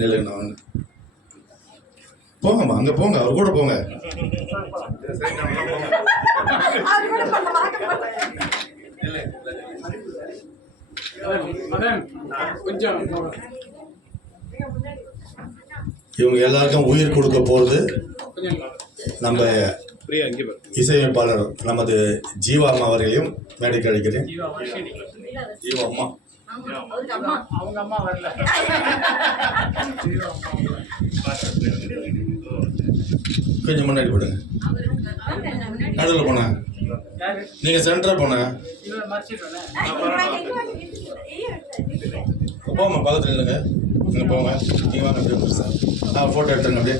நிலைங்கண்ணா வாங்க போங்கம்மா அங்கே போங்க அவர் கூட போங்க. இவங்க எல்லாருக்கும் உயிர் கொடுக்க போகிறது நம்ம இசையமைப்பாளர் நமது ஜீவா அம்மா அவர்களையும் மேடைக்கு அழைக்கிறேன். ஜீவா அம்மா அவங்க அம்மா வரல. கொஞ்சம் முன்னாடி போடுங்க. நடுவில் போன நீங்க சென்டரா போன போமா பக்கத்துல இல்லைங்க. நீங்க போங்க. நீங்க வாங்க அப்படியே சார். ஃபோட்டோ எடுத்துருங்க அப்படியே.